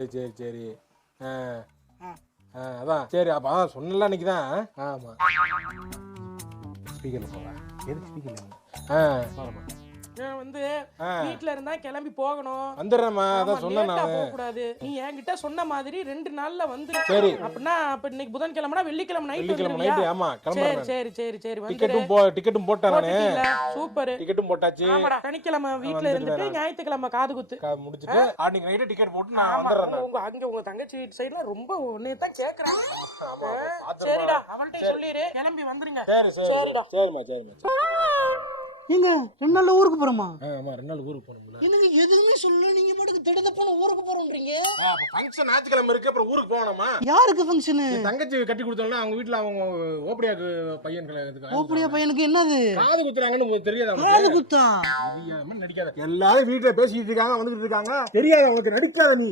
சரி சரி. அதான் சரி. அப்போ சொன்னல அன்னைக்கு தான். ஆமாம், ஸ்பீக்கரில் போகிறேன். எதுக்கு ஸ்பீக்கரில்? வந்து வீட்ல இருந்தா கிளம்பி போகணும். வந்துடுறேம்மா. அதான் சொன்னேன் நான். போக கூடாது. நீ என்கிட்ட சொன்ன மாதிரி 2 நாள்ல வந்து. சரி. அப்படின்னா அப்ப இன்னைக்கு புதன்கிழமைனா வெள்ளிக்கிழமை நைட். ஆமா, சரி சரி சரி சரி. டிக்கெட்டும் போட்டேன் நானு. சூப்பர். டிக்கெட்டும் போட்டாச்சு. சனிக்கிழமை வீட்ல இருந்துட்டு ஞாயிற்றுக்கிழமை காது குத்து முடிச்சிட்டு அன்னைக்கு நைட்டு டிக்கெட் போட்டு நான் வந்துடுறேன். அங்க உங்க தங்கச்சி சைடுல ரொம்ப ஒன்னே தான் கேக்குறேன். சரிடா, அவன்கிட்ட சொல்லிரு கிளம்பி வந்துருங்க. சரிடா. சரிம்மா. நீங்க 2 நாள்ல ஊருக்கு போறோமா? ஆமா, 2 நாள் ஊருக்கு போறோம்ல. என்னங்க எதுவுமே சொல்லல, நீங்க பாட்டுக்கு திடதப்பன ஊருக்கு போறோம்ன்றீங்க. அப்ப ஃபங்க்ஷன் ஞாயிற்றுக்கிழமை இருக்கு, அப்புறம் ஊருக்கு போகணுமா? யாருக்கு ஃபங்க்ஷன்? தங்கச்சி கட்டி கொடுத்தோம்ல, அவங்க வீட்ல அவங்க ஓப்படியாக்கு பையனுக்கு. ஓப்படியா பையனுக்கு என்னது? காது குத்துறாங்கன்னு தெரியாத? காது குத்தா? நடிக்காத. எல்லாரும் வீட்டுல பேசிட்டு இருக்காங்க, வந்துட்டு இருக்காங்க. தெரியாத உனக்கு? நடிக்காத நீ.